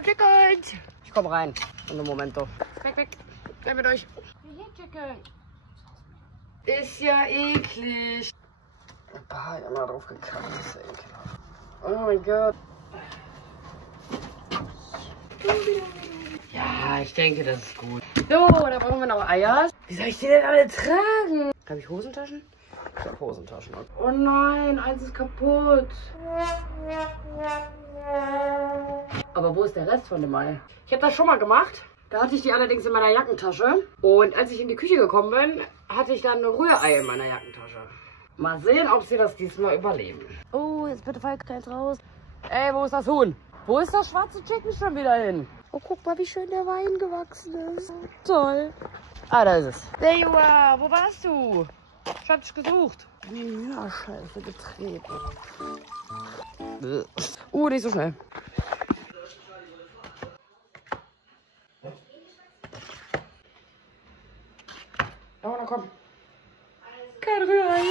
Hallo Chickens. Ich komme rein. In einem Momento. Weg. Bleib mit euch. Hier, Chicken. Ist ja eklig. Ich habe immer drauf gekackt. Das ist ja ekelhaft. Oh mein Gott. Ja, ich denke, das ist gut. So, da brauchen wir noch Eier. Wie soll ich die denn alle tragen? Habe ich Hosentaschen? Ich habe Hosentaschen. Oh nein, eins ist kaputt. Aber wo ist der Rest von dem Ei? Ich habe das schon mal gemacht. Da hatte ich die allerdings in meiner Jackentasche. Und als ich in die Küche gekommen bin, hatte ich dann ein Rührei in meiner Jackentasche. Mal sehen, ob sie das diesmal überleben. Oh, jetzt bitte Falk jetzt raus. Ey, wo ist das Huhn? Wo ist das schwarze Chicken schon wieder hin? Oh, guck mal, wie schön der Wein gewachsen ist. Toll. Ah, da ist es. There you are. Wo warst du? Ich hab dich gesucht. Ja, Scheiße getreten. Nicht so schnell. Oh, na komm. Kein Rührei.